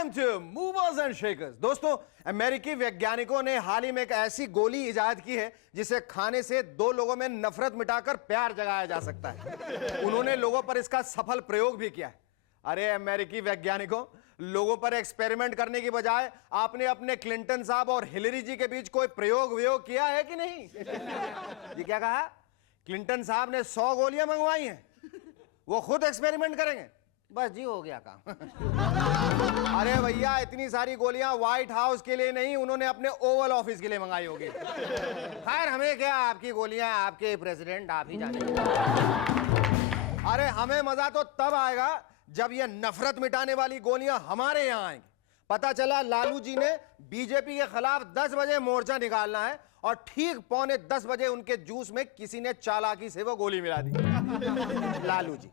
Welcome to movers and shakers. दोस्तों, अमेरिकी वैज्ञानिकों ने हाल ही में एक ऐसी गोली इजाद की है जिसे खाने से दो लोगों में नफरत मिटाकर प्यार जगाया जा सकता है। उन्होंने लोगों पर इसका सफल प्रयोग भी किया है। अरे अमेरिकी वैज्ञानिकों, लोगों पर एक्सपेरिमेंट करने की बजाय आपने अपने क्लिंटन साहब और हिलरी जी के बीच कोई प्रयोग वियोग किया है कि नहीं? ये क्या कहा? क्लिंटन साहब ने 100 गोलियां मंगवाई हैं, वो खुद एक्सपेरिमेंट करेंगे। बस जी, हो गया काम। अरे भैया, इतनी सारी गोलियां व्हाइट हाउस के लिए नहीं, उन्होंने अपने ओवल ऑफिस के लिए मंगाई होगी। खैर, हमें क्या, आपकी गोलियां, आपके प्रेसिडेंट, आप ही जाने। अरे हमें मजा तो तब आएगा जब ये नफरत मिटाने वाली गोलियां हमारे यहां आएंगी। पता चला लालू जी ने बीजेपी के खिलाफ 10 बजे मोर्चा निकालना है और ठीक 9:45 बजे उनके जूस में किसी ने चालाकी से वो गोली मिला दी। लालू जी,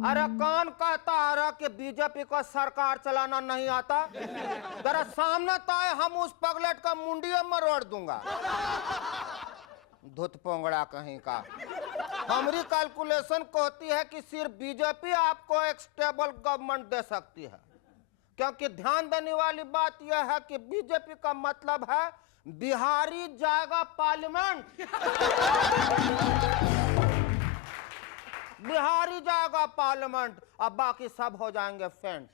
अरे कौन कहता है कि बीजेपी को सरकार चलाना नहीं आता? जरा सामने ताए, हम उस पगलेट का मुंडिया मरोड़ दूंगा। धुत पोंगड़ा कहीं का। हमारी कैलकुलेशन कहती है कि सिर्फ बीजेपी आपको एक स्टेबल गवर्नमेंट दे सकती है, क्योंकि ध्यान देने वाली बात यह है कि बीजेपी का मतलब है बिहारी जाएगा पार्लियामेंट। बिहारी जाएगा पार्लियामेंट, अब बाकी सब हो जाएंगे फेंट।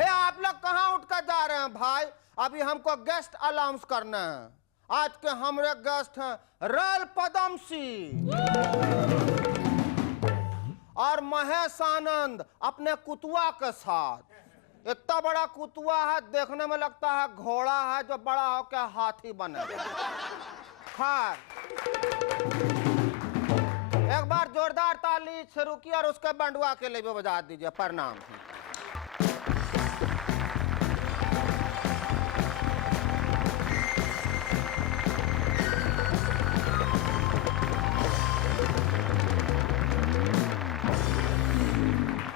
आप लोग कहां उठकर जा रहे हैं भाई? अभी हमको गेस्ट अनाउंस करना है। आज के हमारे गेस्ट हैं रेल पदम सिंह और महेश आनंद अपने कुतुआ के साथ। इतना बड़ा कुतुआ है, देखने में लगता है घोड़ा है जो बड़ा होकर हाथी बने। खैर, एक बार जोरदार ताली शुरू की और उसके बंडुआ के लिए भी बजा दीजिए। प्रणाम।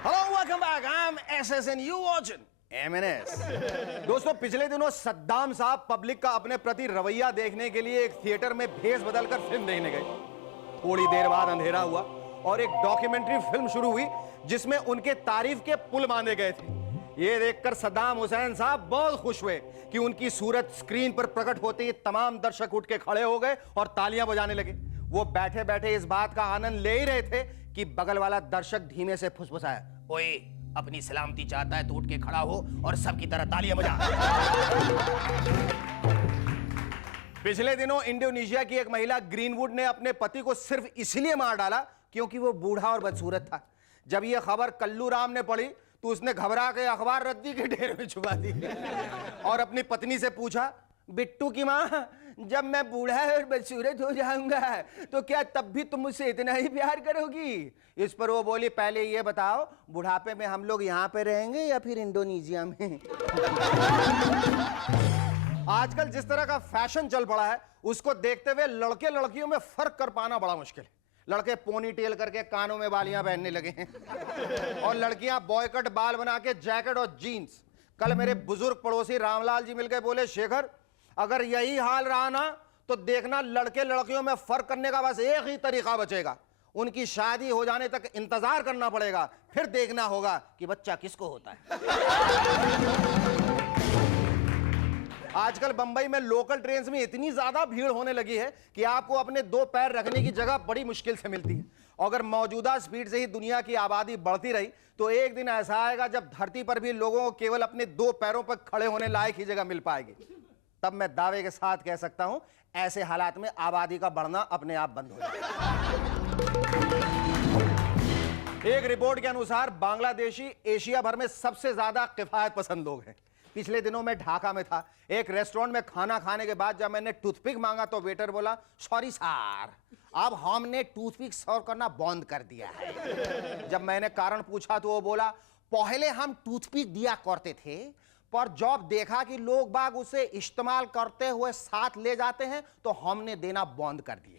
Hello, welcome back. I am SSN, you watching MNS. दोस्तों, पिछले दिनों सद्दाम साहब पब्लिक का अपने प्रति रवैया देखने के लिए एक थिएटर में भेष बदलकर फिल्म देखने गए। थोड़ी देर बाद अंधेरा हुआ और एक डॉक्यूमेंट्री फिल्म शुरू हुई जिसमें उनके तारीफ के पुल बांधे गए थे। ये देखकर सद्दाम हुसैन साहब बहुत खुश हुए कि उनकी सूरत स्क्रीन पर प्रकट होते ही तमाम दर्शक उठ के खड़े हो गए और तालियां बजाने लगे। वो बैठे बैठे इस बात का आनंद ले ही रहे थे कि बगल वाला दर्शक धीमे से फुसफुसाया, ओए, अपनी सलामती चाहता है तो उठ के खड़ा हो और सबकी तरह तालियां बजा। पिछले दिनों इंडोनेशिया की एक महिला ग्रीनवुड ने अपने पति को सिर्फ इसलिए मार डाला क्योंकि वो बूढ़ा और बदसूरत था। जब यह खबर कल्लू राम ने पढ़ी तो उसने घबरा के अखबार रद्दी के ढेर में छुपा दी और अपनी पत्नी से पूछा, बिट्टू की माँ, जब मैं बूढ़ा और बदसूरत हो जाऊंगा तो क्या तब भी तुम मुझसे इतना ही प्यार करोगी? इस पर वो बोली, पहले ये बताओ, बुढ़ापे में हम लोग यहाँ पे रहेंगे या फिर इंडोनेशिया में? आजकल जिस तरह का फैशन चल पड़ा है उसको देखते हुए लड़के लड़कियों में फर्क कर पाना बड़ा मुश्किल है। लड़के पोनी टेल करके कानों में बालियां पहनने लगे हैं और लड़कियां बॉयकट बाल बना के जैकेट और जीन्स। कल मेरे बुजुर्ग पड़ोसी रामलाल जी मिलकर बोले, शेखर, अगर यही हाल रहा ना तो देखना लड़के लड़कियों में फर्क करने का बस एक ही तरीका बचेगा, उनकी शादी हो जाने तक इंतजार करना पड़ेगा, फिर देखना होगा कि बच्चा किसको होता है। आजकल बंबई में लोकल ट्रेन में इतनी ज्यादा भीड़ होने लगी है कि आपको अपने 2 पैर रखने की जगह बड़ी मुश्किल से मिलती है। अगर मौजूदा स्पीड से ही दुनिया की आबादी बढ़ती रही तो एक दिन ऐसा आएगा जब धरती पर भी लोगों को केवल अपने 2 पैरों पर खड़े होने लायक ही जगह मिल पाएगी। तब मैं दावे के साथ कह सकता हूं, ऐसे हालात में आबादी का बढ़ना अपने आप बंद हो जाएगा। एक रिपोर्ट के अनुसार बांग्लादेशी एशिया भर में सबसे ज्यादा किफायत पसंद लोग हैं। पिछले दिनों मैं ढाका में था। एक रेस्टोरेंट में खाना खाने के बाद जब मैंने टूथपिक मांगा तो वेटर बोला, सॉरी सर, अब हमने टूथपिक सर्व करना बंद कर दिया है। जब मैंने कारण पूछा तो वो बोला, पहले हम टूथपिक दिया करते थे, पर जब देखा कि लोग बाग उसे इस्तेमाल करते हुए साथ ले जाते हैं तो हमने देना बंद कर दिए।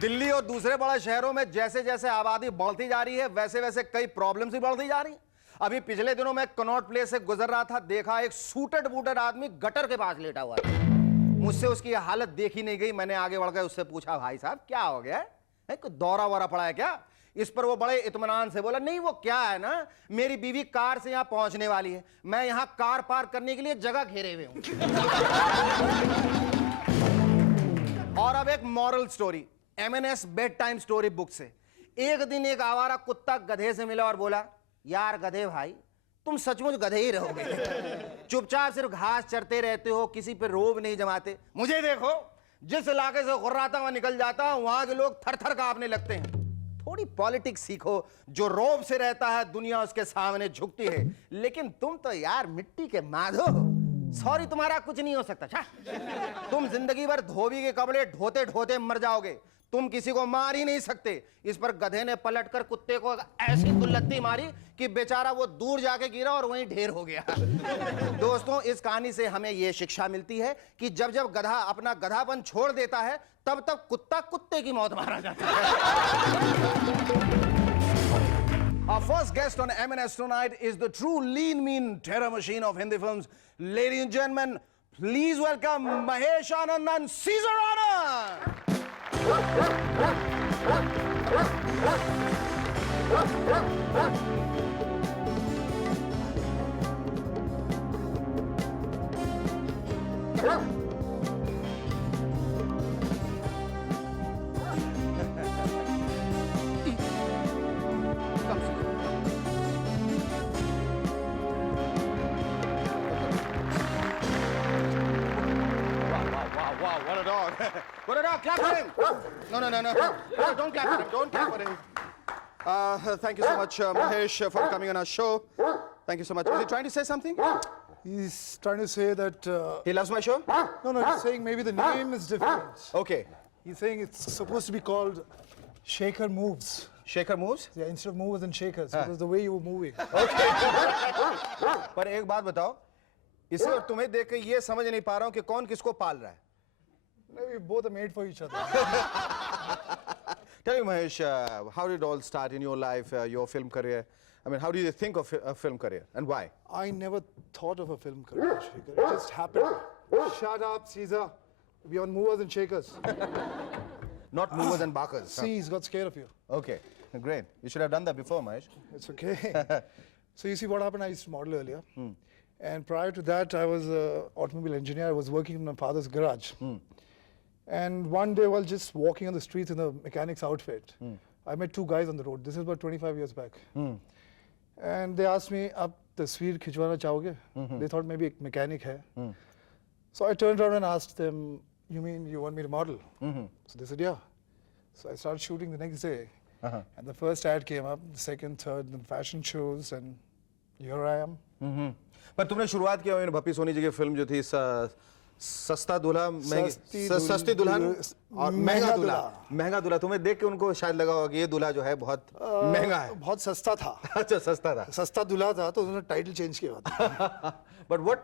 दिल्ली और दूसरे बड़े शहरों में जैसे जैसे आबादी बढ़ती जा रही है वैसे वैसे कई प्रॉब्लम्स भी बढ़ती जा रही हैं। अभी पिछले दिनों मैं कनॉट प्लेस से गुजर रहा था, देखा एक सूटेड बूटेड आदमी गटर के पास लेटा हुआ था। मुझसे उसकी हालत देखी नहीं गई। मैंने आगे बढ़कर उससे पूछा, भाई साहब क्या हो गया है, कोई दौरा वौरा पड़ा है क्या? इस पर वो बड़े इत्मीनान से बोला, नहीं वो क्या है ना, मेरी बीवी कार से यहाँ पहुंचने वाली है, मैं यहाँ कार पार्क करने के लिए जगह घेरे हुए हूं। और अब एक moral story MNS bed time story book से। एक दिन एक आवारा कुत्ता गधे से मिला और बोला, यार गधे भाई तुम सचमुच गधे ही रहोगे, चुपचाप सिर्फ घास चरते रहते हो, किसी पे रोब नहीं जमाते। मुझे देखो, जिस इलाके से गुर्राता हुआ निकल जाता हूं वहां के लोग थर थर कांपने लगते हैं। थोड़ी पॉलिटिक्स सीखो, जो रोब से रहता है दुनिया उसके सामने झुकती है, लेकिन तुम तो यार मिट्टी के माधो हो। सॉरी तुम्हारा कुछ नहीं हो सकता। तुम जिंदगी भर धोबी के कपड़े ढोते ढोते मर जाओगे, तुम किसी को मार ही नहीं सकते। इस पर गधे ने पलटकर कुत्ते को ऐसी दुल्लत्ती मारी कि बेचारा वो दूर जाके गिरा और वहीं ढेर हो गया। दोस्तों, इस कहानी से हमें यह शिक्षा मिलती है कि जब जब गधा अपना गधापन छोड़ देता है तब तब कुत्ता कुत्ते की मौत मारा जाता है। Our first guest on M&S tonight is the true lean mean terror machine of Hindi films. Ladies and gentlemen, please welcome Mahesh Anand and Caesar Anand. What a dog. What a dog. Clap for him. No, don't clap for him. Don't clap for him. Thank you so much, Mahesh, for coming on our show. Thank you so much. Is he trying to say something? He's trying to say that... He loves my show? No, he's saying maybe the name is different. Okay. He's saying it's supposed to be called Shaker Moves. Shaker moves? Yeah, instead of movers and shakers, because the way you were moving. पर एक बात बताओ, इसे और तुम्हें देख के ये समझ नहीं पा रहा हूँ कि कौन किसको पाल रहा है। No, we both are made for each other. Tell me, Mahesh, how did it all start in your life, your film career? I mean, how do you think of a film career and why? I never thought of a film career, Shaker. It just happened. Shut up, Caesar. We're on movers and shakers. Not movers and barkers. See, he's got scared of you. Okay, great. You should have done that before, Mahesh. It's okay. So you see what happened, I used to model earlier. And prior to that, I was an automobile engineer. I was working in my father's garage. And one day while just walking on the streets in a mechanic's outfit, I met two guys on the road. This is about 25 years back. And they asked me, "Aap tasveer khichwana chahoge?" They thought maybe a mechanic hai. So I turned around and asked them, "You mean you want me to model?" So they said, "Yeah." So I started shooting the next day. And the first ad came up, the second, third, then fashion shows, and here I am. पर तुमने शुरुआत किया हुई भप्पी सोनी जी की film जो थी सस्ता दूल्हा सस्ती दुल्हन और महंगा दूल्हा। तुम्हें देख के उनको शायद लगा होगा कि ये दूल्हा जो है बहुत महंगा है। बहुत सस्ता था। अच्छा, सस्ता था। सस्ता दूल्हा था तो उन्होंने टाइटल चेंज किया था। But what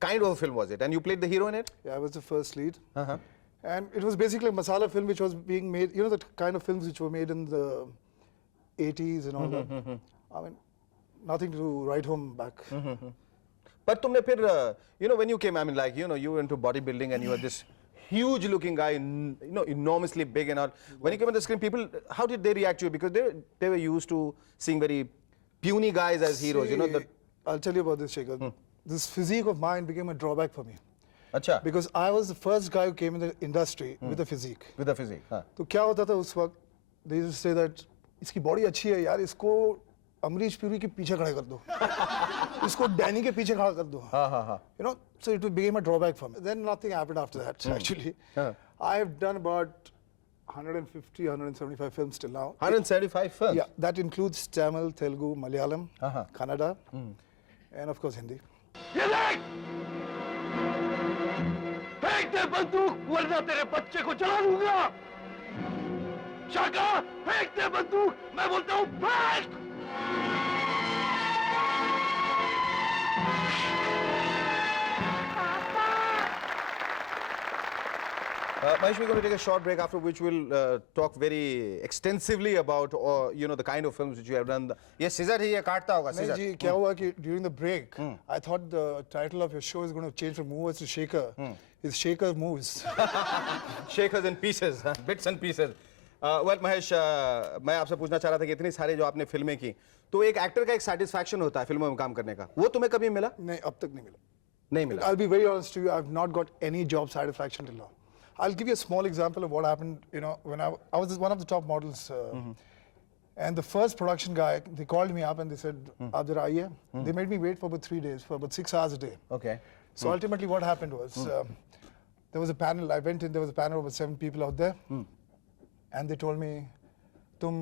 kind of a film was it? And you played the hero in it? Yeah, I was the first lead. And it was basically a masala film which was being made, you know, the kind of films which were made in the 80s and all that. I mean, nothing to write home back. But तुमने फिर, you know, when you came, I mean, like, you know, you were into bodybuilding and you were this huge-looking guy, you know, enormously big and all. When you came on the screen, people, how did they react to you? Because they were used to seeing very puny guys as heroes, you know. I'll tell you about this, Shaker. This physique of mine became a drawback for me. अच्छा. Because I was the first guy who came in the industry with a physique. With a physique, हाँ. तो क्या होता था उस वक्त? They used to say that इसकी body अच्छी है यार, इसको अमरीश पुरी के पीछे खड़ा कर दो, इसको डैनी के पीछे खड़ा कर दो। You know, so it became a drawback for me. Then nothing happened after that. Actually, I've done about 150, 175 films till now. 175 films. Yeah, that includes Tamil, Telugu, Malayalam, Kannada, and of course Hindi. फेंक दे बंदूक वरना तेरे बच्चे को जला दूंगा। शाका फेंक दे बंदूक, मैं बोलता हूँ फेंक। Mahesh, we're going to take a short break, after which we'll talk very extensively about, you know, the kind of films which you have done. Yes, Caesar, he काटता होगा. नहीं जी, क्या हुआ कि during the break, I thought the title of your show is going to change from Movers to Shaker. It's Shaker Moves. Shakers and pieces, bits and pieces. Well Mahesh, मैं आपसे पूछना चाह रहा था कि इतनी सारी जो आपने फिल्में की, तो एक एक्टर का एक सेटिस्फैक्शन होता है फिल्मों में काम करने का, वो तुम्हें कभी मिला? नहीं, अब तक नहीं मिला. नहीं मिला. I'll be very honest to you, I've not got any job satisfaction till now. I'll give you a small example of what happened, you know, when I was one of the top models. And the first production guy, they called me up and they said, "Aap zara aiye." They made me wait for about 3 days, for about 6 hours a day. Okay. So ultimately what happened was, there was a panel, I went in, there was a panel of about 7 people out there. And they told me, "Tum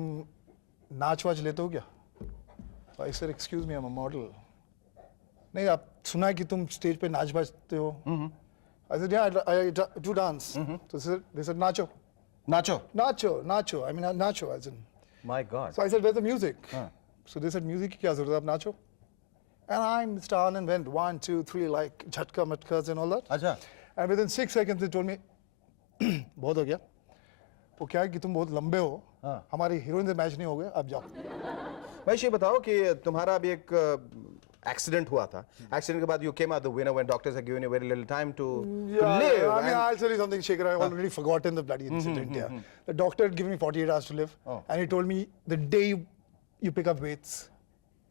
naach waach lete ho kya?" I said, "Excuse me, I'm a model." नहीं, आप सुना है कि तुम stage पे नाच बजते हो? I said, "Yeah, I do dance." So they said, "Nacho." Nacho. Nacho. I mean, nacho as in. My God. So I said, "Where's the music?" So they said, "Music की क्या ज़रूरत है, आप नाचो." And I, Mr. Anand, went 1, 2, 3, like jhatka matkas and all that. अच्छा. And within 6 seconds they told me, बहुत हो गया. वो क्या है कि तुम बहुत लंबे हो, हमारी हीरोइन से मैच नहीं हो गए, अब जाओ. महेश, ये बताओ कि तुम्हारा अभी एक एक्सीडेंट हुआ था. एक्सीडेंट के बाद you came out the winner when doctors had given you very little time to live. I mean, I'll tell you something, Shekhar. I've already forgotten the bloody incident. Yeah, the doctor had given me 48 hours to live, and he told me the day you pick up weights,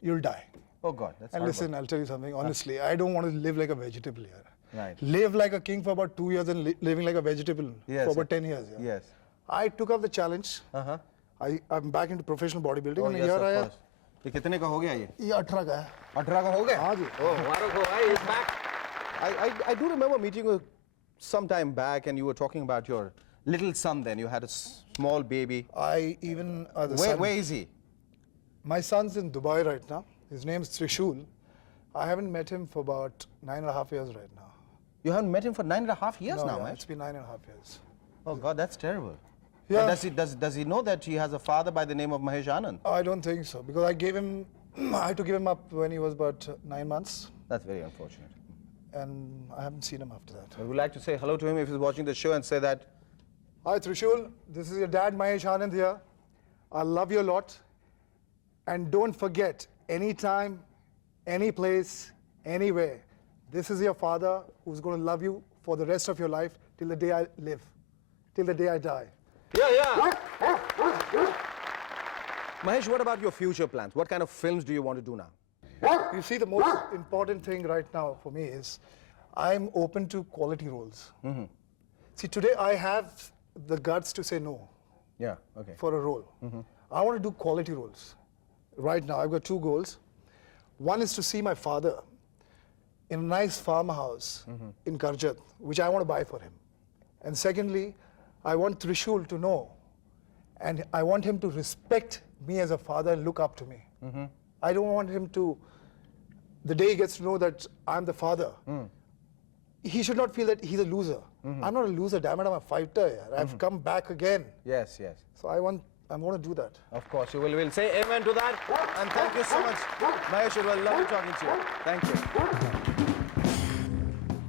you'll die. Oh God, that's And horrible. listen, I'll tell you something. Honestly, I don't want to live like a vegetable here. Right. Live like a king for about 2 years and living like a vegetable Yes, for about 10 years. Yeah. Yes. I took up the challenge. I'm back into professional bodybuilding. Oh and yes, here of I am. course. ये कितने का हो गया ये? ये 18 का है. 18 का हो गया? हाँ जी. Oh, मुबारक हो भाई, he's back. I do remember meeting you some time back, and you were talking about your little son. Then you had a small baby. I even Where is he? My son's in Dubai right now. His name's Trishul. I haven't met him for about 9.5 years right now. You haven't met him for 9.5 years No, now, yeah, man. it's been 9.5 years. Oh God, that's terrible. Yeah. But does he know that he has a father by the name of Mahesh Anand? I don't think so, because I had to give him up when he was about 9 months, That's very unfortunate. and I haven't seen him after that. I would like to say hello to him if he's watching the show and say that. Hi Trishul, this is your dad Mahesh Anand here. I love you a lot. And don't forget, anytime, any place, anywhere, this is your father who's going to love you for the rest of your life till the day I live, till the day I die. Yeah. Mahesh, what about your future plans? What kind of films do you want to do now? You see, the most important thing right now for me is I'm open to quality roles. See, today I have the guts to say no Yeah, okay. for a role. I want to do quality roles. Right now, I've got 2 goals. One is to see my father in a nice farmhouse in Karjat, which I want to buy for him. And secondly, I want Trishul to know, and I want him to respect me as a father and look up to me. I don't want him to, the day he gets to know that I'm the father, he should not feel that he's a loser. I'm not a loser, damn it, I'm a fighter. Yeah. I've come back again. Yes. So I'm going to do that. Of course, you will. We'll say amen to that. And thank you so much, Mahesh. It was lovely talking to you. Thank you.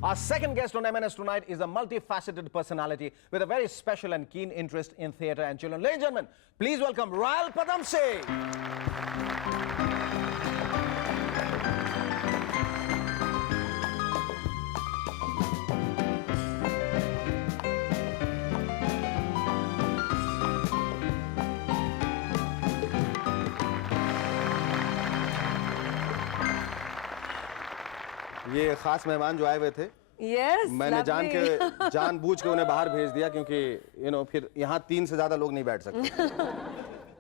Our second guest on M&S tonight is a multifaceted personality with a very special and keen interest in theatre and children. Ladies and gentlemen, please welcome Ryle Padamsee. ये खास मेहमान जो आए हुए थे, Yes, मैंने lovely. जानबूझ के उन्हें बाहर भेज दिया क्योंकि फिर यहाँ 3 से ज्यादा लोग नहीं बैठ सकते.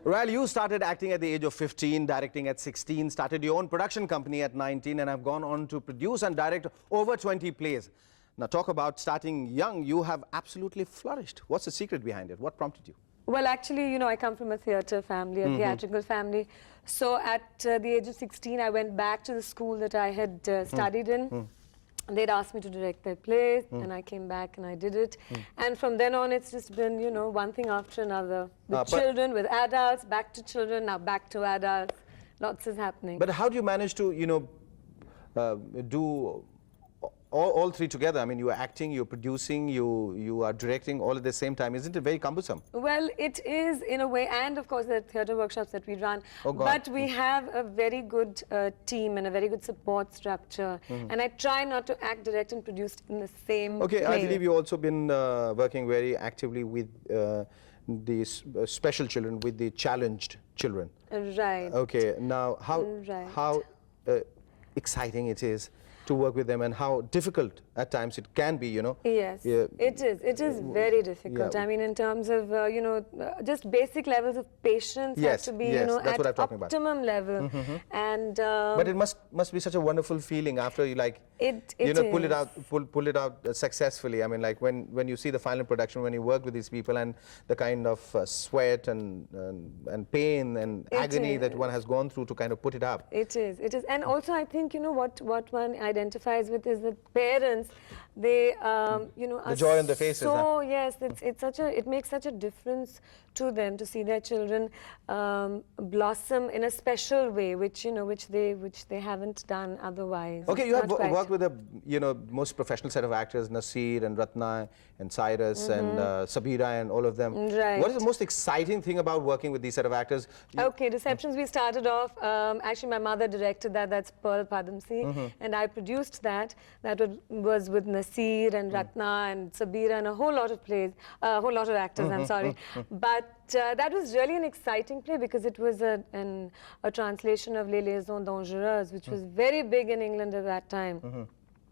Ryle, you started acting at the age of 15, directing at 16, started your own production company at 19, and have gone on to produce and direct over 20 plays. Now talk about starting young. You have absolutely flourished. What's the secret behind it? What prompted you? Well, actually, you know, I come from a theatre family, a theatrical family. So at the age of 16, I went back to the school that I had studied in. They'd asked me to direct their plays, and I came back and I did it. And from then on, it's just been, you know, one thing after another. With children, with adults, back to children, now back to adults. Lots is happening. But how do you manage to, do all 3 together? I mean, you are acting, you're producing, you are directing all at the same time. Isn't it very cumbersome? Well, it is in a way, and of course the theatre workshops that we run. Oh, God. But we have a very good team and a very good support structure. And I try not to act, direct and produce in the same Okay, play. I believe you've also been working very actively with special children with the challenged children. Right. Okay, now Right. how exciting it is to work with them, and how difficult at times it can be, you know. Yes, Yeah. it is. It is very difficult. Yeah. I mean, in terms of just basic levels of patience have Yes, to be yes, that's at what I'm talking about. optimum level, and But it must be such a wonderful feeling after you like It pull it is. out pull it out successfully. I mean, like when you see the final production, when you work with these people, and the kind of sweat and pain and It agony that is. one has gone through to kind of put it up. It is. It is. And also, I think, what one identifies with is that parents, they, are joy on their faces, So, huh? yes, it makes such a difference to them to see their children blossom in a special way, which they haven't done otherwise. Okay, you have Not quite. worked with the most professional set of actors, Nasir and Ratna and Cyrus and Sabira and all of them. Right. What is the most exciting thing about working with these set of actors? Okay, Deceptions, we started off, actually my mother directed that, that's Pearl Padamsee, and I produced that. That was with Nasir and Ratna and Sabira and a whole lot of plays, a whole lot of actors, I'm sorry. But that was really an exciting play because it was a translation of Les Liaisons Dangereuses, which was very big in England at that time.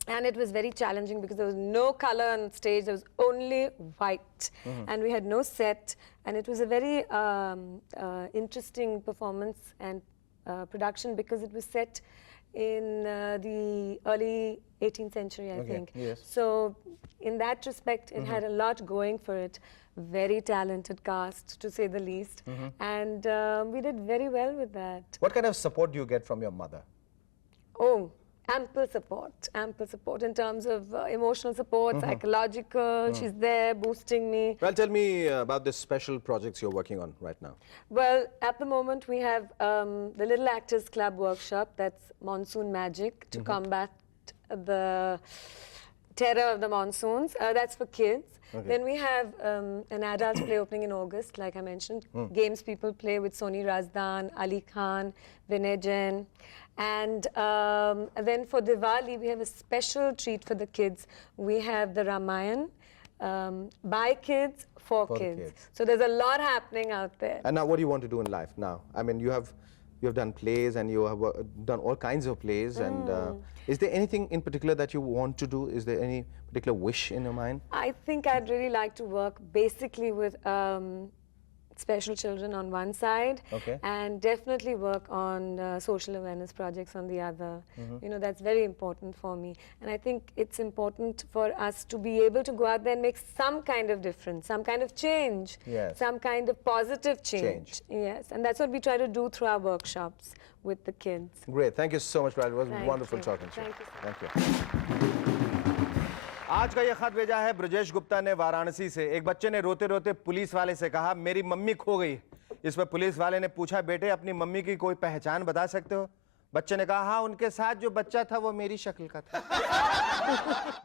And it was very challenging because there was no color on stage, there was only white, and we had no set, and it was a very interesting performance and production because it was set in the early 18th century, I think. yes. So in that respect, it had a lot going for it. Very talented cast, to say the least, and we did very well with that. What kind of support do you get from your mother? Oh, ample support in terms of emotional support, psychological. She's there boosting me. Well, tell me about the special projects you're working on right now. Well, at the moment we have the Little Actors Club workshop, that's Monsoon Magic, to combat the terror of the monsoons. That's for kids. Then we have an adult play opening in August, like I mentioned. Games people play with Soni Razdan, Ali Khan, Vinay Jain. And then for Diwali, we have a special treat for the kids. We have the Ramayan by kids, for kids. kids. So there's a lot happening out there. And now what do you want to do in life now? I mean, you have done plays and you have done all kinds of plays. And is there anything in particular that you want to do? Is there any particular wish in your mind? I think I'd really like to work basically with special children on one side, Okay. and definitely work on social awareness projects on the other. That's very important for me, and I think it's important for us to be able to go out there and make some kind of difference, some kind of change, Yes. some kind of positive change. Yes, and that's what we try to do through our workshops with the kids. Great. Thank you so much, Brad. It was Thank wonderful you. talking to you. Thank you, sir. Thank you. आज का ये खत भेजा है ब्रजेश गुप्ता ने वाराणसी से। एक बच्चे ने रोते रोते पुलिस वाले से कहा, मेरी मम्मी खो गई। इस पर पुलिस वाले ने पूछा, बेटे अपनी मम्मी की कोई पहचान बता सकते हो? बच्चे ने कहा, हाँ, उनके साथ जो बच्चा था वो मेरी शक्ल का था।